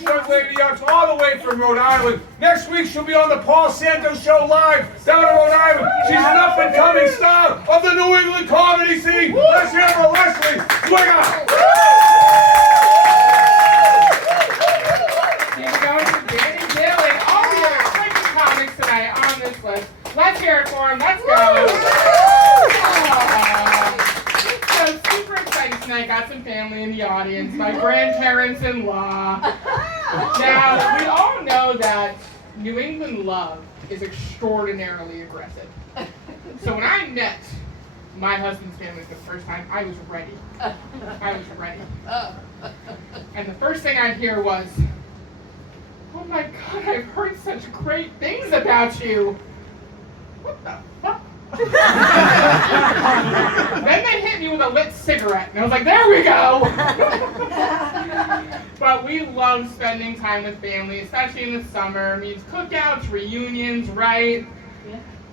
this young lady out all the way from Rhode Island. Next week she'll be on the Paul Santos Show live down in Rhode Island. She's an up-and-coming star of the New England comedy scene. Let's hear for Leslie Winger. She's going to Danny Gill and all the other freaking comics tonight on this list. Let's hear it for him. Let's go. So super excited tonight. Got some family in the audience. My grandparents-in-law. Now, we all know that New England love is extraordinarily aggressive. So when I met my husband's family for the first time, I was ready. I was ready. And the first thing I hear was, "Oh my God, I've heard such great things about you." What the fuck? Then they hit me with a lit cigarette, and I was like, there we go! But we love spending time with family, especially in the summer. It means cookouts, reunions, right?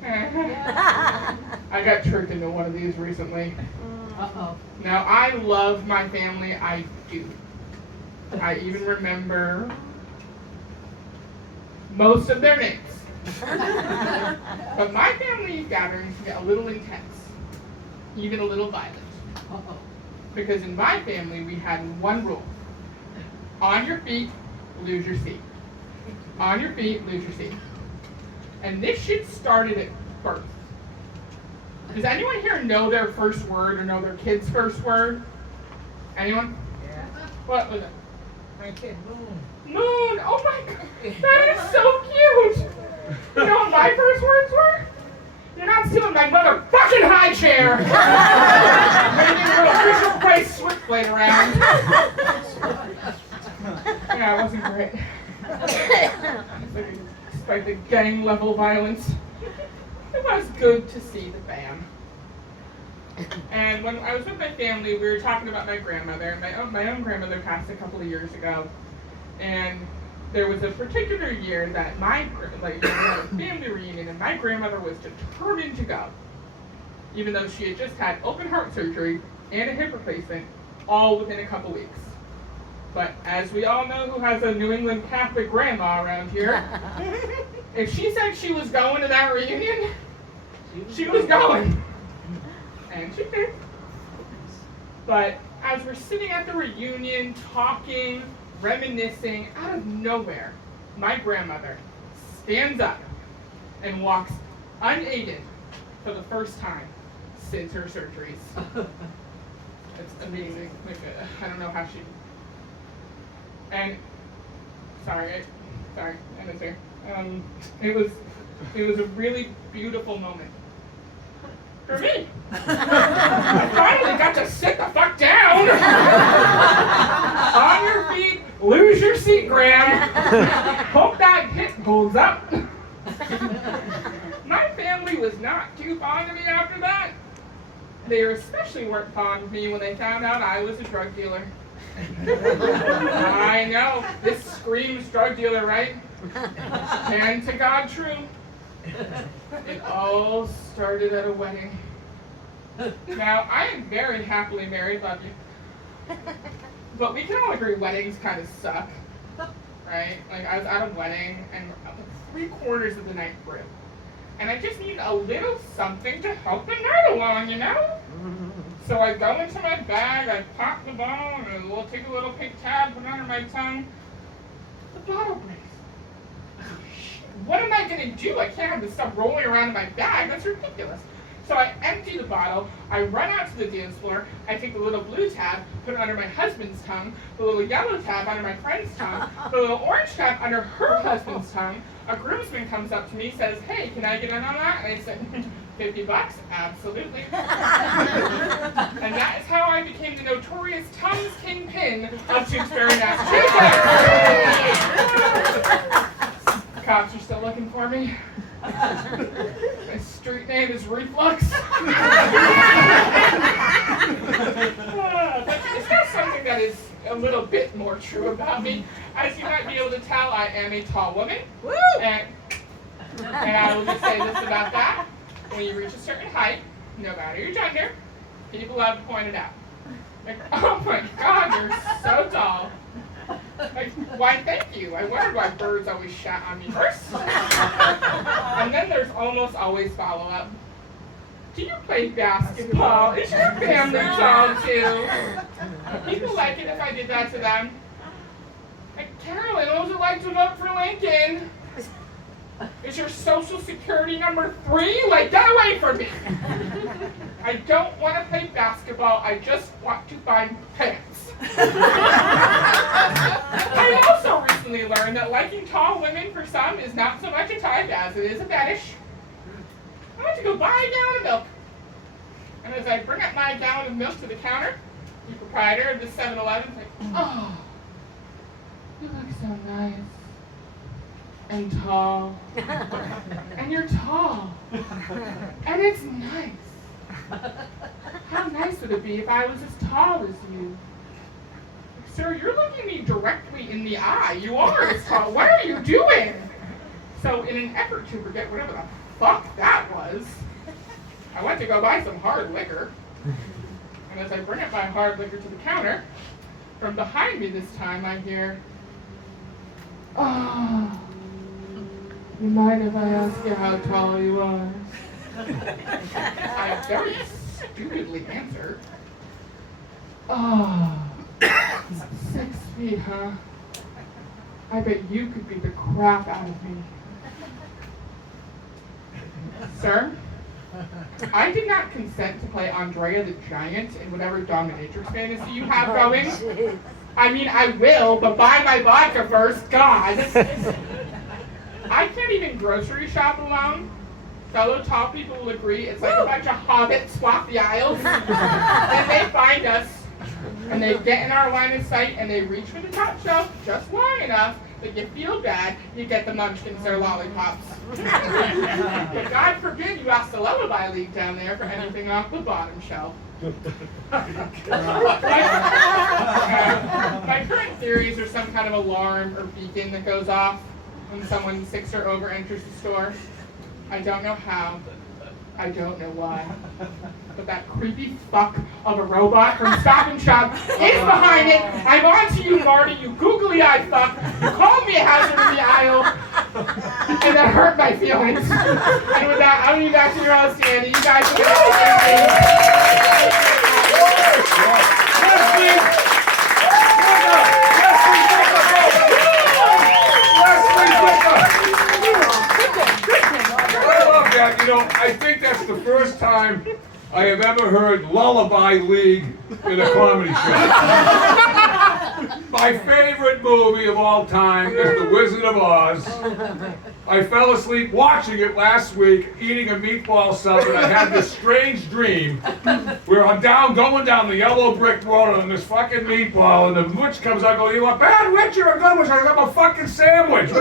Yeah. I got tricked into one of these recently. Uh-oh. Now, I love my family, I do. I even remember most of their names. But my family gatherings get a little intense, even a little violent. Because in my family, we had one rule. On your feet, lose your seat. On your feet, lose your seat. And this shit started at birth. Does anyone here know their first word or know their kid's first word? Anyone? Yeah. What was it? My kid, Moon. Moon! Oh my God! That is so cute! You know what my first words were? You're not stealing my motherfucking high chair! Making your official price switchblade around. Yeah, it wasn't great. Despite the gang level violence, it was good to see the fam. And when I was with my family, we were talking about my grandmother. My own grandmother passed a couple of years ago. And there was a particular year that we had a family reunion, and my grandmother was determined to go, even though she had just had open heart surgery and a hip replacement, all within a couple weeks. But as we all know who has a New England Catholic grandma around here, if she said she was going to that reunion, she was going. And she did. But as we're sitting at the reunion, talking, reminiscing, out of nowhere, my grandmother stands up and walks unaided for the first time since her surgeries. It's amazing. Like, I don't know how she. And sorry, I was there. It was a really beautiful moment for me. I finally got to sit the fuck down. On your feet, lose your seat, Graham. Hope that hip holds up. My family was not too fond of me after that. They especially weren't fond of me when they found out I was a drug dealer. I know, this screams drug dealer, right? And to God true. It all started at a wedding. Now, I am very happily married, love you. But we can all agree weddings kind of suck, right? Like, I was at a wedding, and 3/4 of the night through. And I just need a little something to help the night along, you know? So I go into my bag, I pop the bottle, and we'll take a little pink tab, put it under my tongue. The bottle breaks. What am I gonna do? I can't have this stuff rolling around in my bag. That's ridiculous. So I empty the bottle, I run out to the dance floor, I take the little blue tab, put it under my husband's tongue, the little yellow tab under my friend's tongue, the little orange tab under her husband's tongue. A groomsman comes up to me, says, "Hey, can I get in on that?" And I said, $50? Absolutely. And that is how I became the notorious Tums Kingpin of Tewksbury, Massachusetts. Cops are still looking for me. My street name is Reflux. But it's just something that is a little bit more true about me. As you might be able to tell, I am a tall woman. Woo! And I will just say this about that. When you reach a certain height, no matter your gender, people have pointed out. Like, oh my God, you're so tall. Like, why, thank you. I wondered why birds always shat on me first. And then there's almost always follow-up. Do you play basketball? Is your family tall too? People like it if I did that to them. Like, Carolyn, what was it like to vote for Lincoln? Is your social security number 3? Like, get away from me. I don't want to play basketball. I just want to buy pants. I also recently learned that liking tall women for some is not so much a type as it is a fetish. I went to go buy a gallon of milk. And as I bring up my gallon of milk to the counter, the proprietor of the 7-Eleven is like, oh, you look so nice. And tall. And you're tall. And it's nice. How nice would it be if I was as tall as you? Sir, you're looking me directly in the eye. You are as tall. What are you doing? So in an effort to forget whatever the fuck that was, I went to go buy some hard liquor. And as I bring up my hard liquor to the counter, from behind me this time I hear, oh, you mind if I ask you how tall you are? I very stupidly answer, oh, 6 feet, huh? I bet you could beat the crap out of me. Sir, I did not consent to play Andrea the Giant in whatever dominatrix fantasy you have going. I mean, I will, but buy my vodka first, God. I can't even grocery shop alone. Fellow tall people will agree it's like a bunch of hobbits walk the aisles. And they find us, and they get in our line of sight, and they reach for the top shelf just long enough that you feel bad, you get the munchkins or lollipops. But God forbid you ask the lullaby league down there for anything off the bottom shelf. My current theories are some kind of alarm or beacon that goes off when someone 6 or over enters the store. I don't know how. I don't know why. But that creepy fuck of a robot from Stop and Shop is behind it. I'm on to you, Marty, you googly-eyed fuck. You called me a hazard in the aisle, and that hurt my feelings. And with that, I'll be back to your host, Andy. You guys will get You know, I think that's the first time I have ever heard Lullaby League in a comedy show. My favorite movie of all time is The Wizard of Oz. I fell asleep watching it last week, eating a meatball sub, and I had this strange dream where I'm going down the yellow brick road on this fucking meatball, and the witch comes out and goes, you want a bad witch or a good witch? I got my fucking sandwich.